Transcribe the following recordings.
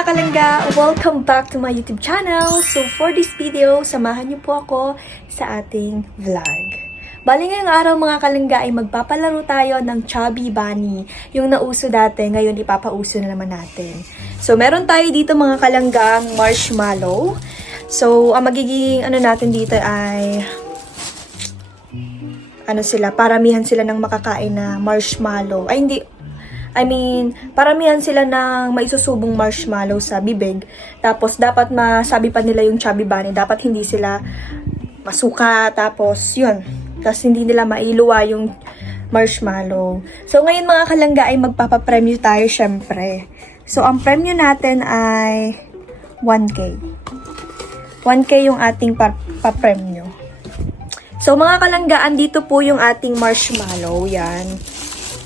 mga kalangga! Welcome back to my YouTube channel! So for this video, samahan niyo po ako sa ating vlog. Bali ngayong araw mga kalangga ay magpapalaro tayo ng Chubby Bunny. Yung nauso dati, ngayon ipapauso na naman natin. So meron tayo dito mga kalanggang marshmallow. So ang magiging natin dito ay paramihan sila ng makakain na marshmallow. Paramihan sila ng maisusubong marshmallow sa bibig. Tapos, dapat masabi pa nila yung Chubby Bunny. Dapat hindi sila masuka. Tapos, yun. Tapos, hindi nila mailuwa yung marshmallow. So, ngayon mga kalangga ay magpapapremyo tayo syempre. So, ang premyo natin ay 1K. 1K yung ating papremyo. So, mga kalangga, andito po yung ating marshmallow. Yan.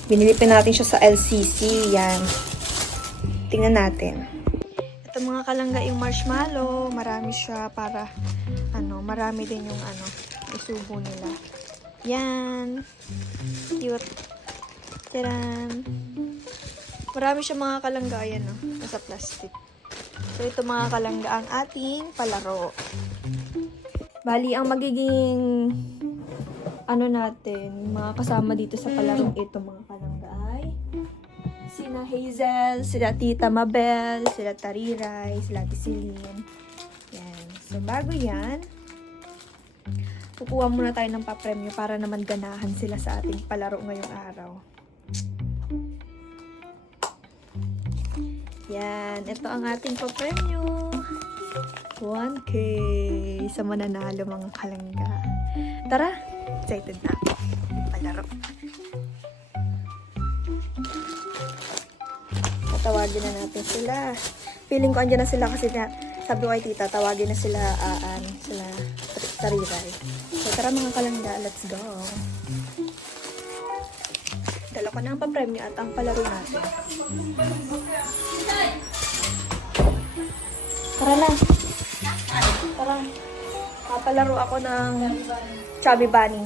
Binilipin natin siya sa LCC. Yan. Tingnan natin. Ito mga kalangga yung marshmallow. Marami siya para, marami din yung, isubo nila. Yan. Cute. Tiran. Marami siya mga kalangga. Ayan, nasa plastic. So, ito mga kalangga ang ating palaro. Bali, ang magiging natin, mga kasama dito sa palarong ito mga kalangga ay sina Hazel, sila Tita Mabel, sila Tariray, sila Tisilin. Yan. So, bago yan, kukuha muna tayo ng papremyo para naman ganahan sila sa ating palaro ngayong araw. Yan. Ito ang ating papremyo. 1K sa mananalo mga kalangga. Tara! Excited na ako. Palaro. Tatawagin na natin sila. Feeling ko andyan na sila kasi sabi ko kay tita, tawagin na sila sila Tariray. So tara mga kalangga, let's go. Dala ko na ang papremyo at ang palaro natin. Tara na. Tara. Papalaro ako ng Chubby Bunny.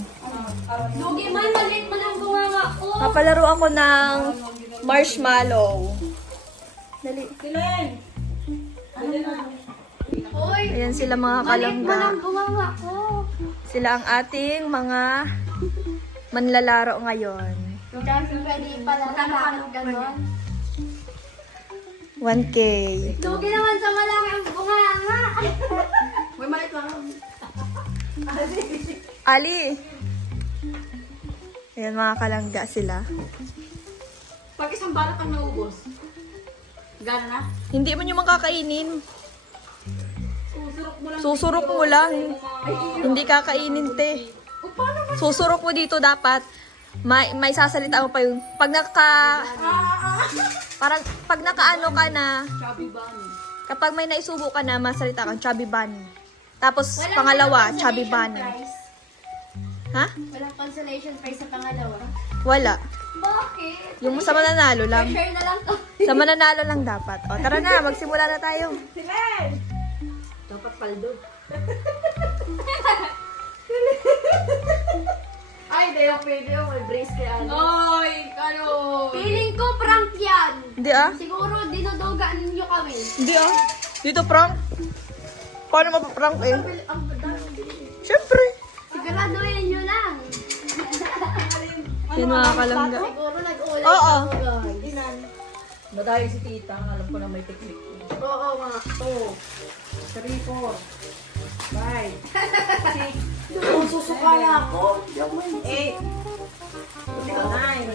Lugi man, maliit man ang bunganga ko. Papalaro ako ng marshmallow. Dali. Hoy, Ayan sila mga maliit man kalangga. ang bunganga ko. Sila ang ating mga manlalaro ngayon. Kasi pwede pala nakakang gano'n. 1K. Lugi naman sa malaki ang bunganga. May maliit lang. Ali! Ayan mga kalangga sila. Pag isang balat ang naubos, gana na? Hindi man yung makakainin. Susurok mo lang. Susurok mo lang. Hindi kakainin, te. O paano ba? Susurok mo dito dapat. May sasalita mo pa yung pag parang pag nakaano ka na, Chubby Bunny. kapag may naisubo ka na, masalita kang Chubby Bunny. Tapos pangalawa, Chubby Bunny. Ha? Walang consolation prize sa pangalawa. Wala. Bakit? Yung sa mananalo lang. Share na lang to. Sa mananalo lang dapat. O tara na, magsimula na tayo. Dapat paldo. Ay, pwede yung may brace kay ano. Ay, Feeling ko prank yan. Hindi ah. Siguro dinuduga ninyo kami. Hindi ah. Dito prank. Paano mapaprank eh? Ang dami binili. Siyempre. Siguraduhin nyo lang. Yan mga kalangga. Siguro nag-ulay Oo. ako guys. Inan. Madaya si tita. Alam ko na may technique. Oo nga. 2, 3, 4, 5, 6. Susukay ako. 8, 9, 10, 11,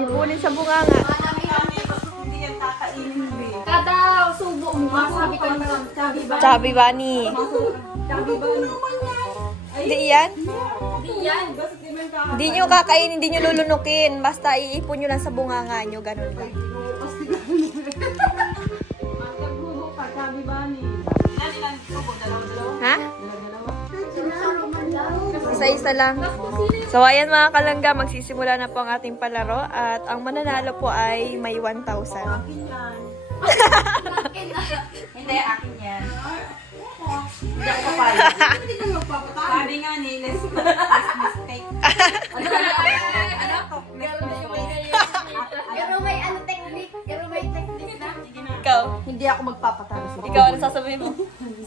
Ibulin sa bunganga. Hindi yan kakainin, babe. Kada subo mo, masabi ka naman. Chubby Bunny. Sabi ba? Hindi yan? Hindi yan. Basta di man ka. Hindi nyo kakainin, hindi nyo lulunukin. Basta iipon nyo lang sa bunganga nyo, ganun lang. Magkagulo ka, sabi ba ni? Ilan tubo? Dalawa-dalawa? Ha? Dalawa-dalawa? Isa-isa lang. So, ayan mga kalangga, magsisimula na po ang ating palaro. At ang mananalo po ay may 1,000. Akin yan. Hindi, akin yan. Hindi ako papayag. Hindi ka magpapatalo. Sabi nga ni, let's mistake. Ano to? Pero may ano technique. Pero may technique na. Ikaw? Hindi ako magpapatalo. Ikaw, ano sasabihin mo?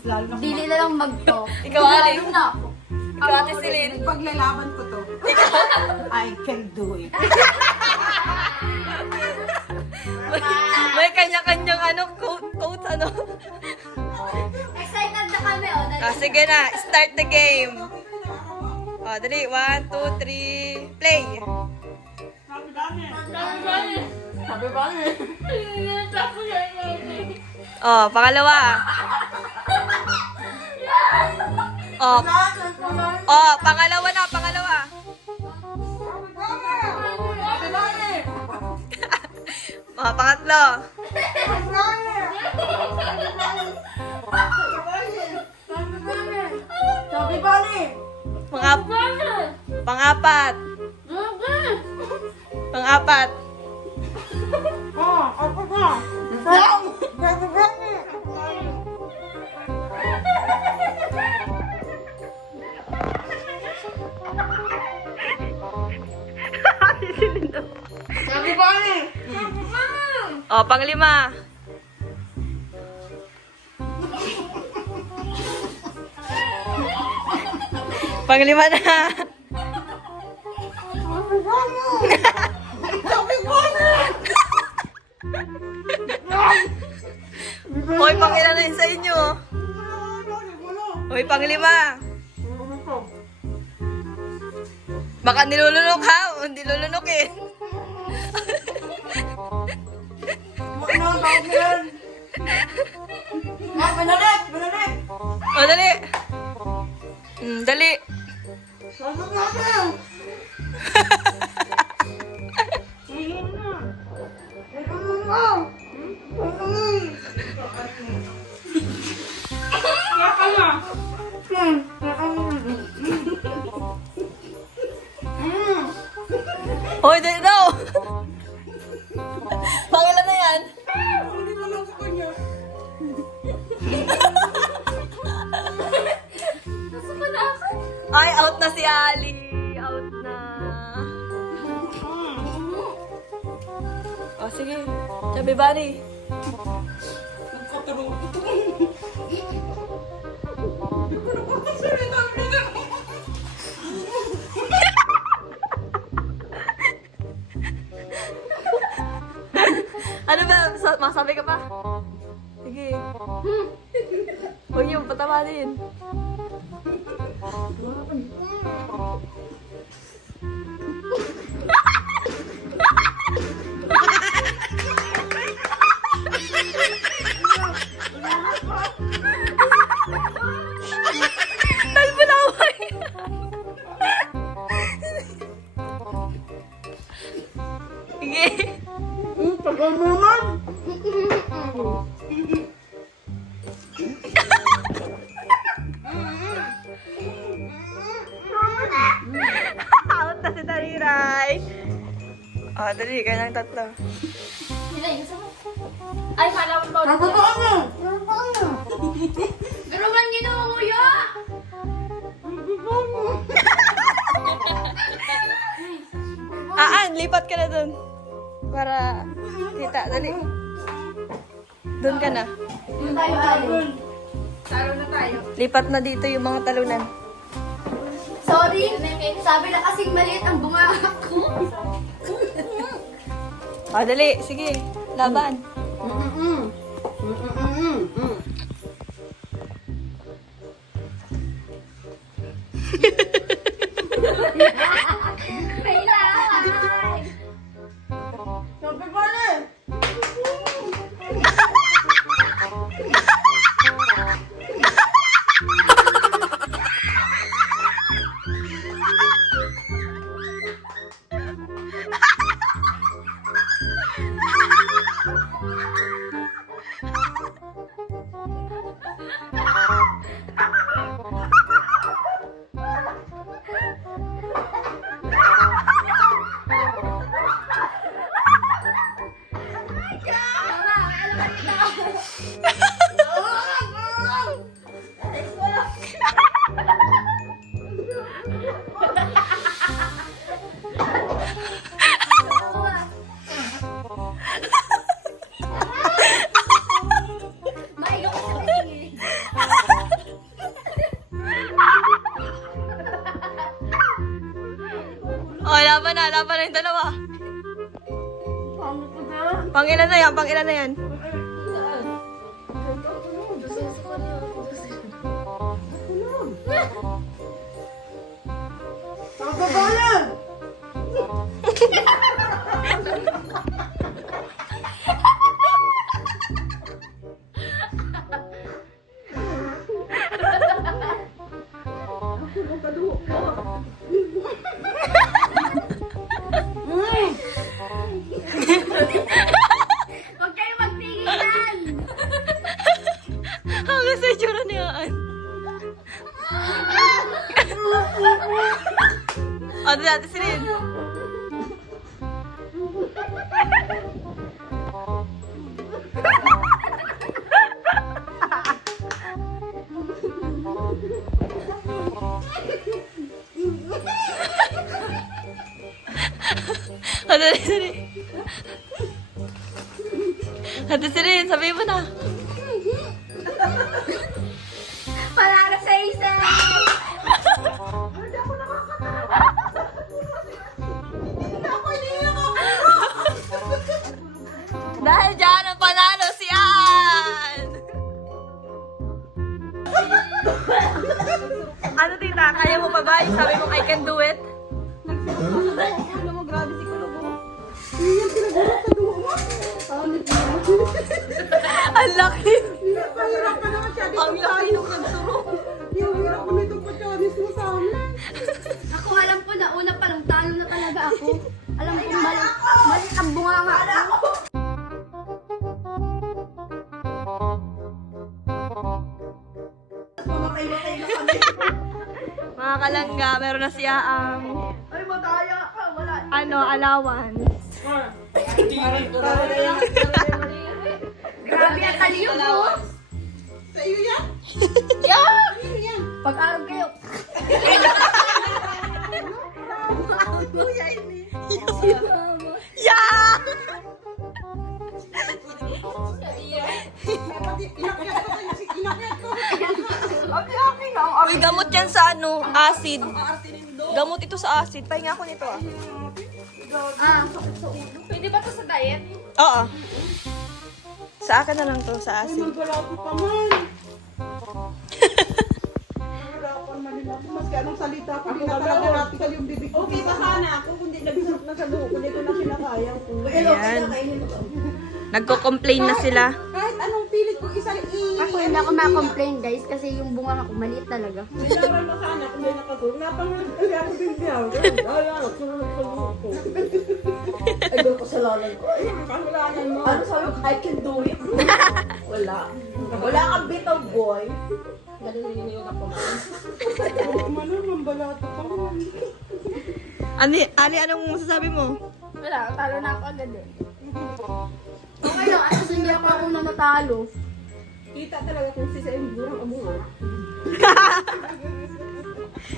Lalo na Dili na lang magto. Ikaw, Ali. Lalo na ako. Ikaw, Ate Celine. Paglalaban ko to. I can do it. May kanya-kanyang ano, quotes, ano. Excited na kami, oh. Sige na, start the game. Dali, 1, 2, 3, play. Sabi ba ni? Pangalawa. Pangalawa na, pangalawa. Pangatlo. Sabi ba ni? Pangapat. Pangapat. Ako ba? Sabi ba ni? Sabi ba ni? Panglima. Panglima na. Sabi ba ni? Hoy, pangilan na yun sa inyo. Hoy, panglima. Baka nilulunok ha? O hindi lulunukin. Banalik! Banalik! Dali. Dali. Sabi ba ni? Sige na. Ano na? Saka na. Hoy, dali daw. Pangilan na yan. Hindi mo lang sa kanya. Ay, out na si Ali. Out na. Sige. Sabi ba ni? Nagkataro. Ano ba? Masabi ka pa? Sige. Huwag niyo patawanin. Talbo na ako. Sige. Tagal mo naman. Out na si Tariray. Dali, kanyang tatlo. Ay, malaman mo. Sabi ba ni? Pero man ginawa mo yun. Lipat ka na dun. Para kita, dali. Dun ka na. Doon tayo, Ali. Talo na tayo. Lipat na dito yung mga talunan. Sorry, sabi na kasing maliit ang bunga ko. Dali, sige. Laban. Kailangan. Sabi ba ni? laban na yung dalawa. Pangilan na yan, pangilan na yan. Huwag kayo magtinginan! Hanggang sa itsura niyaan. O, dati si Rin. Ate Sirin, sabihin mo na. Panalo sa isa! Dahil dyan ang panalo si Ann! Ano tita, kaya mo pa ba? Yung sabi mo, I can do it? Ano mo, grabe si Kulog. Ang laki! Hirap ka naman siya. Ang laki nung nagsuro. Yung hirap ko nito pa Chinese mo sa amin. Ako alam po na una pa lang talo na talaga ako. Alam ko mali ang bunganga ko. Mamatay-matay na kami. Mga kalangga, meron na siya ang Ay, mataya ka. Wala. allowance. Grabe ang talino ko. Sa iyo yan? Yeah! Pag-araw kayo. Kuya, ini. Yeah! Pati inakyat ko tayo. Inakyat ko. Okay na. Uy, gamot yan sa ano, acid. Aarte nindo. Gamot ito sa acid. Pahinga ko nito ah. Pwede ba to sa diet? Oo. Sa akin na lang to, sa Ay, acid. magbalako pa man. Nahirapan man din ako. Maski anong salita ko, di na talaga natikal yung bibig ko. Okay, sana ako kung di nabisap na sa buhok ko, di ko na kinakaya ko. Ayan. Nagko-complain na sila. Kahit anong pilit ko isa Ako hindi ako ma-complain guys kasi yung bunga ko maliit talaga. Nilaran mo sana kung may nakagulong. Napangulog kasi ako din niya. Ay, ako, sunod sa buhok ko. Ay, doon ko sa lalan ko. Ay, ang kasalanan mo. Ano sabi ko, I can do it. Wala. Wala kang bitaw, boy. Ganun yung ako. Oo, manang mambalato pa man. Ali, anong masasabi mo? Wala, talo na ako agad eh. Okay lang, at hindi ako una natalo. Kita talaga kung si Sam burang amunga.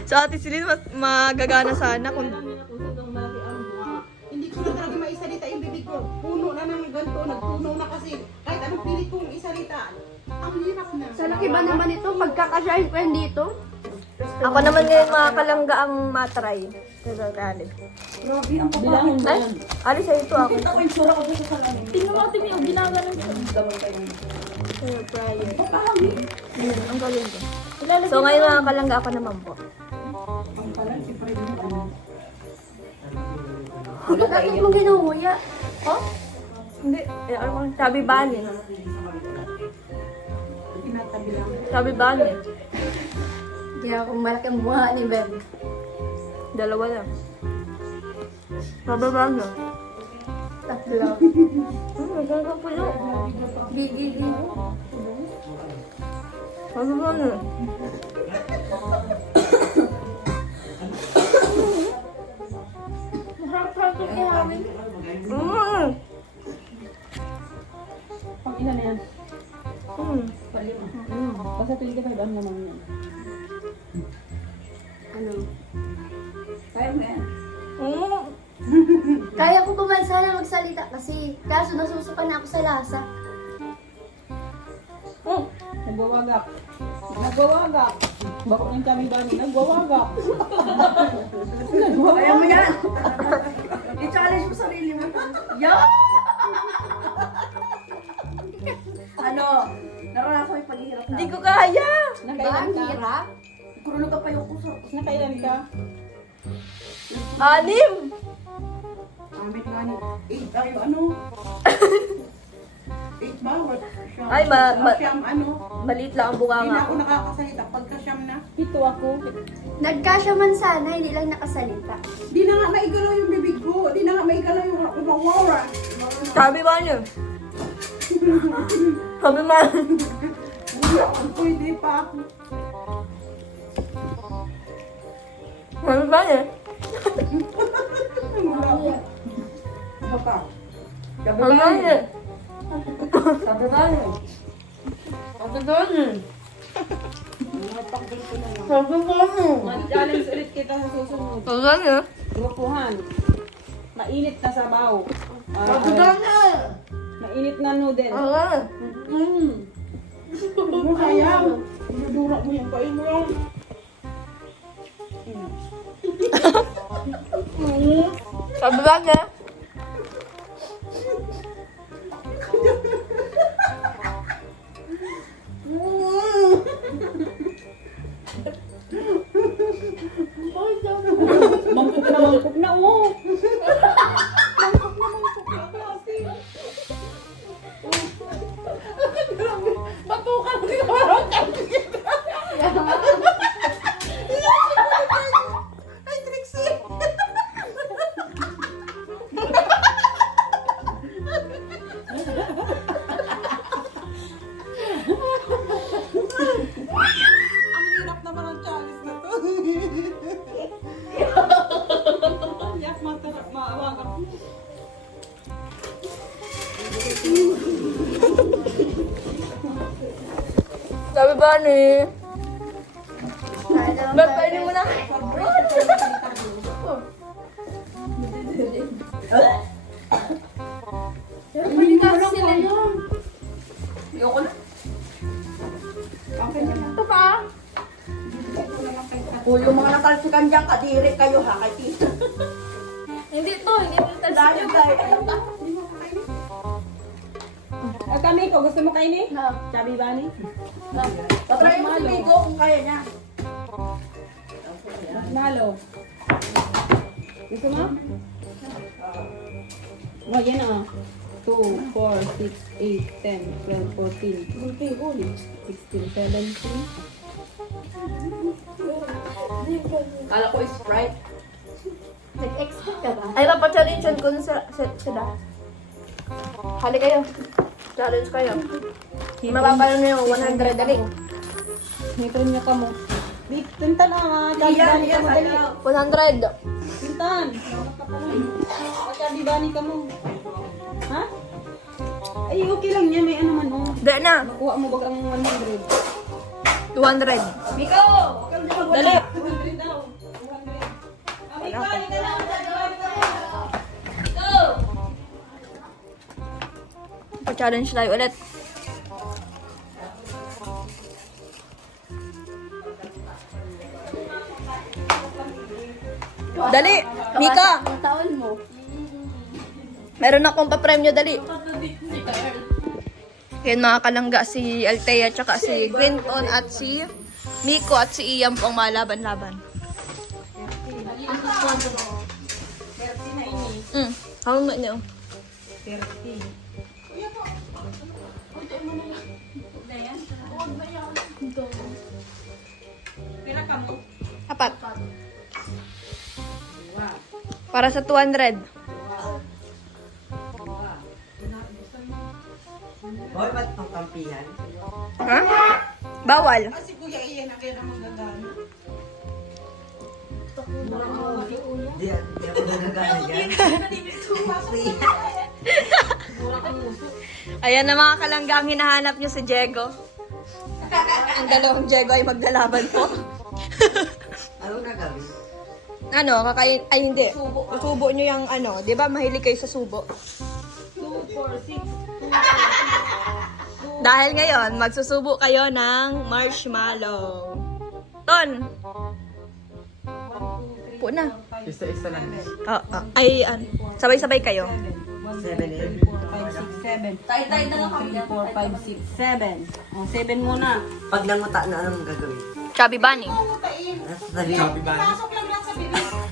So, Ate Celine, mas magagana sana kung... Alam nila kung sino malaki ang bunga. Hindi ko na talaga maisalita yung bibig ko. Puno na ng ganito, nagpuno na kasi. Kahit anong pilit kong isalita. Ang hirap na. Sa laki ba naman ito? Pagkakasyahin ko yan dito? Ako naman ngayon mga kalangga ang matry. Ali. Grabe ang pagkakang Ay, Ali sa ito ako. Ako yung sura ko doon sa salamin. Tingnan mo ate yung ginagawa ko. Ang gawin ko. So ngayon mga kalangga ako naman po. Ang pala, si Fred mo ano. Bakit mo ginuhuya? Oh? Hindi. Eh, ano sabi bani. Tinatabi lang. Sabi bani. Hindi ako malaki ang bunga ni Ben. Dalawa lang. Sabi bani. Tatlo. Magkaka pulo. Bigili. Sabi bani. Harap-harap yung ihawin. Pang ilan na yan? Mm. Palima. Basta 25 ang naman yan. Ano? Kaya mo yan? Kaya ko pa man sana magsalita kasi kaso nasusukan na ako sa lasa. Nagwawagap. Nagwawagap. Bakit ng kami ba nila? Nagwawaga. Kaya mo yan. I-challenge mo sarili mo. Yan! Ano? Naranasan ko yung paghihirap na. Hindi ko kaya. Nakailan ka? Hirap? Kurulog ka pa yung kusok. Nakailan ka? 6. Amit nga ni. 8 tayo ano? 8 ba? Siyam. Ay, Siyam ano? Maliit lang ang Hindi bunganga na ko. ako nakakasalita. Pagka siyam na. 7 ako. Nagkasya man sana, hindi lang nakasalita. Di na nga maigalaw yung bibig ko. Di na nga maigalaw yung umawara. Sabi ba niyo? Sabi ba? Pwede pa ako. Sabi ba niyo? Baka. Sabi ba niyo? Sabi ba niyo? Sabi ba niyo? Sabi ba niyo? Mag-challenge ulit kita sa susunod. Sabi ba niyo? Grupuhan. Mainit na sabaw. Sabi ba niyo? Mainit na noodle. Sabi ba niyo? Mo sayang. Dudura mo yung kain mo yung. Sabi ba niyo? Mangkok na oh. Batukan mo yung parang ay, Trixie! Ang hirap naman ang challenge na to. Yak, maawag ako. Sabi ba niyo? Ba't kainin mo na? Hindi kasi sila yun. Ayoko na. Okay na lang. Ito pa. O yung mga natalsikan dyan, kadiri kayo ha, kay tito. Hindi to, hindi mo Dahil guys, Ay, kami ko, gusto mo kainin? No. Sabi ba ni? patry mo si Migo kung kaya niya. Malo. Gusto mo? Oh, yan ah. 2, 4, 6, 8, 10, 12, 14, 16, 17. Kala ko Sprite. Nag-expect ka ba? Ay, pa-challenge yun kung sila. Hali kayo. Challenge kayo. Mapapalo nyo yung 100 dali. Mitron niya ka mo. Tintan ah, Chalibani ka mo dali. 100. Tintan. Chalibani ka mo. Ha? Ay, okay lang niya. May ano man oh. Dali na. Makuha mo bagang 100. 200. Migo! Huwag kang Dali. 200 daw. 200. Amigo, halika na. Chalibani ka mo. Pa-challenge tayo ulit. Dali! Mika! Ang taon mo. Meron akong pa-premyo, dali. Yan mga kalangga, si Althea, tsaka si Quinton, at si Miko, at si Ian po ang malaban-laban. How much niyo? 30. Pira ka mo? Apat. Para sa 200. Hoy, ba't ang kampihan? Ha? Bawal. Si Kuya Ian na kaya naman gagana. Di ako nagagana dyan. Ayan na mga kalangga, ang hinahanap nyo si Diego. Ang dalawang Diego ay maglalaban po. Ano nagawin? Ano, kakain, ay hindi. Subo nyo yung ano, di ba mahilig kayo sa subo? 2, 4, 6. Dahil ngayon, magsusubo kayo ng marshmallow. Ton! 1. Po na. Isa-isa lang. Ay, sabay-sabay kayo. 7, 8. 5, 6, 7. Tay-tay na lang kami. 4, 5, 6, 7. O, 7 muna. Pag nanguta na, anong gagawin? Chubby bunny. Nasa sabi. Chubby bunny.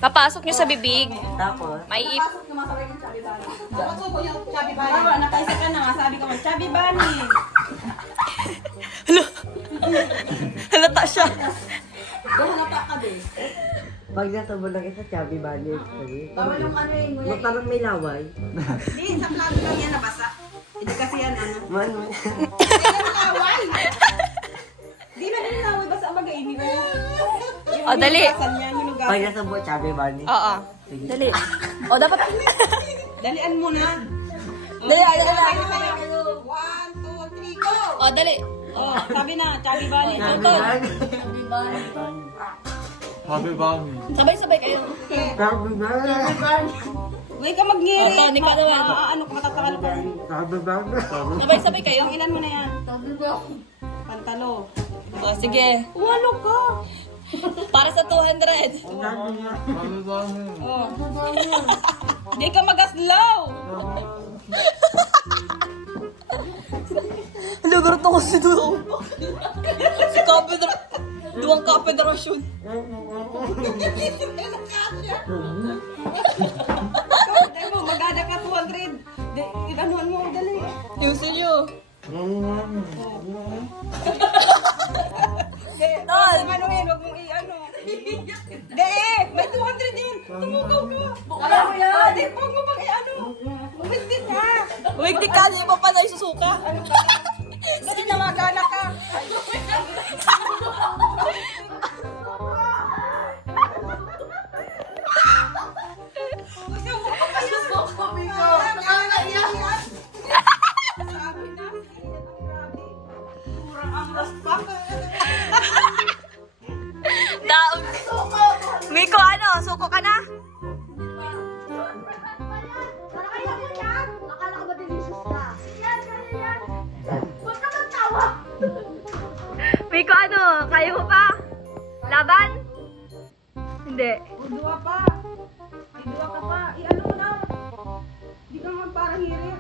Papasok nyo sa bibig. Tapos, May Bawa, nakaisa ka na nga. Sabi ko, Chubby Bunny. halata siya. Gahanapa ka din. pag natabo lang isa, chubby bunny. Bawal yung ano yun. Mo parang may laway. Hindi, sa plato lang yan nabasa. Hindi kasi yan ano. Man, Di na nilaway basta magaini ko. O, dali. Saan yan, hinugasan. pag natabo, chubby bunny. Oo. Dali. O, dapat... Dalian mo na. Dali, dali, dali. 1, 2, 3, go! O, dali. Oh, sabi na, Chubby Bunny. Chubby Tutol. bunny. Happy Bunny. Sabay-sabay kayo. Chubby bunny. Huwag ka magngiri. Oh, Tony, ka naman. Ano, matatawal ka. Chubby bunny. Sabay-sabay kayo. Yung ilan mo na yan? Pantalo. O, sige. Walo ka. Para sa 200. Happy Bunny. Oh. Hindi ka magaslaw. Lugar to kasi doon. Si Kapedra. Duwang Kapederasyon. Dahil mo, magada ka 200. Inanuan mo, dali. Yusin nyo. Tol! Ano yun, huwag mong i-ano. Hindi may 200 din. Tumugaw ka. Alam mo yan. Hindi, huwag mo pang i-ano. Umigti ka. Wait, di ka. Hindi pa pa na isusuka. Kasi namagana ka. Sabi na. Kurang angas pa. Daog. Miko, ano? Suko ka na? Akala ko ba delicious ka? Yan, yan. Huwag ka magtawa. Miko, ano? Kaya mo pa? Laban? Hindi. Dua pa. Dua ka pa. I-ano mo na. Di ka nga parang hirit.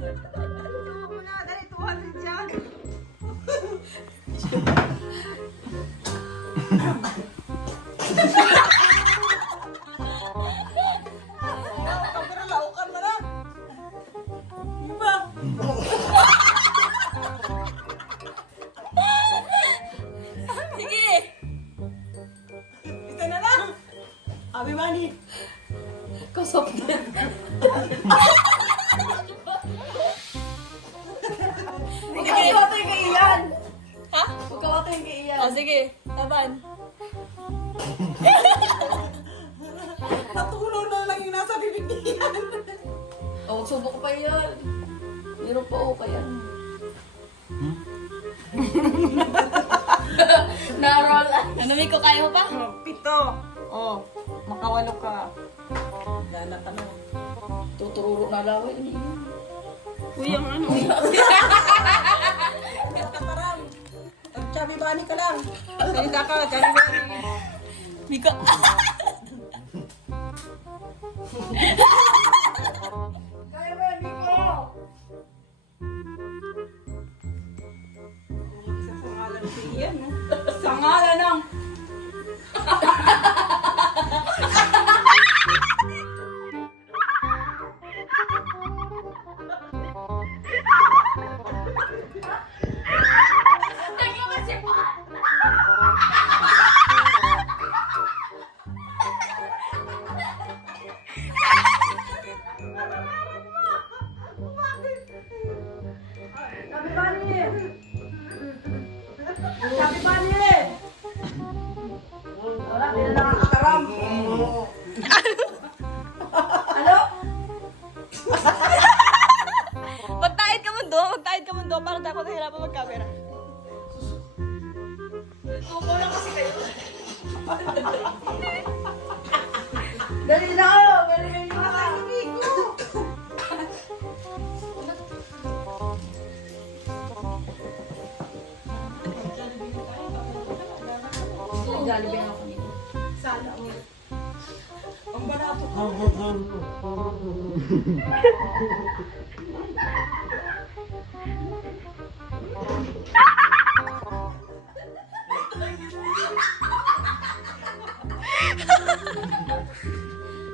Suko na. Dali, 200 yan. Pero laukan na lang. Diba? Sige. Ito na lang. Abi Mani. Kasap na. Huwag ka wato yung kaiyan. Ha? Huwag ka wato yung kaiyan. O, sige. Laban. Natulog na lang yung nasa bibig niyan. O, subok pa yan. Meron pa ako kaya. Na-roll. Ano, Miko? Kaya mo pa? Pito. Oh, makawalo ka. Dala ka na. Tutururo na lang. Uy, ang ano? Kataram. Chubby Bunny ka lang. Salita ka, Chubby Bunny. Miko. Kaya ba, Nico? Sa pangalan si Ian, no? Sa ngalan ng... Chubby Bunny! Chubby Bunny! Wala, hindi na nakakataram. Ano? Magtahid ka mundo. Magtahid ka mundo. Para ako nahirapan mag-camera. Tubo lang kasi kayo. Dali na kayo! Dali na kayo! Jollibee ako nito. Sana all. Ang barato ko.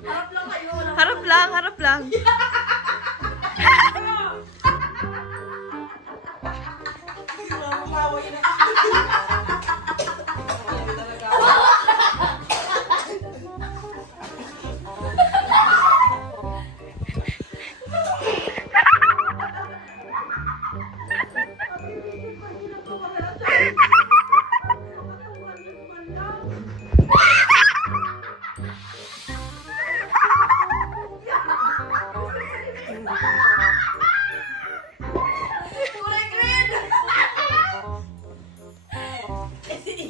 Harap lang kayo. Harap lang, harap lang. Mamawa yun.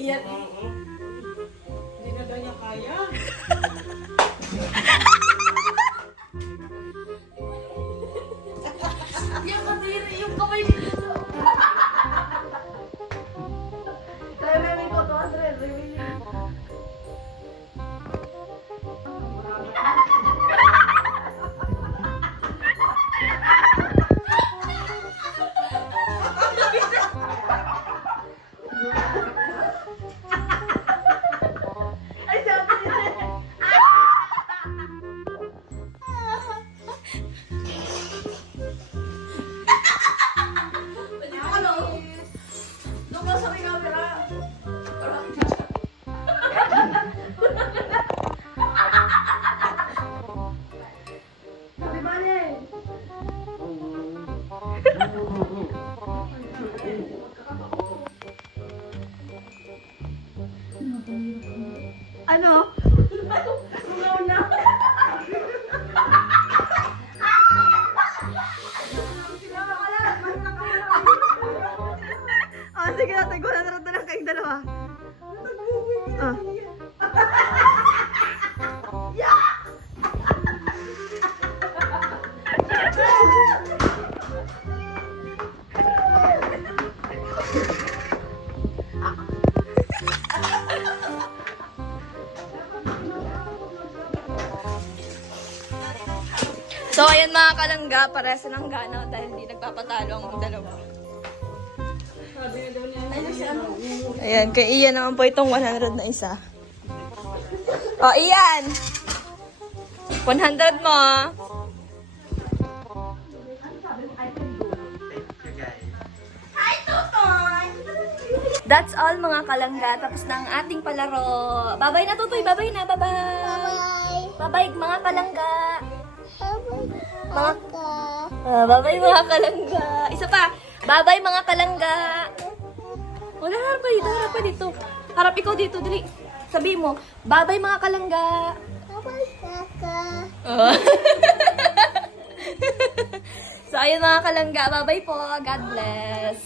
Hindi na daw niya kaya. Yung kadiri, yung kamay dito. Reveling ko to, Andre. Reveling. Ay, sabi niya. Ano? Doon ka sa may camera. Sabi ba niya eh? Ano? Sungaw na. Ah, sige natin. Gula na lang kayong dalawa. Ah. So, ayan mga kalangga, para sa langgana dahil hindi nagpapatalo ang dalawa. Ayan, kay Ian naman po itong 100 na isa. O, Ian! 100 mo. That's all mga kalangga. Tapos na ang ating palaro. Babay na, Tutoy. Babay na. Bye-bye. Bye-bye mga kalangga. Bye-bye mga kalangga. Isa pa. Bye-bye mga kalangga. Wala, harap ka dito. Harap ka dito. Harap ikaw dito. Dali. Sabi mo. Bye-bye mga kalangga. Bye-bye kaka. So, ayun mga kalangga. Bye-bye po. God bless.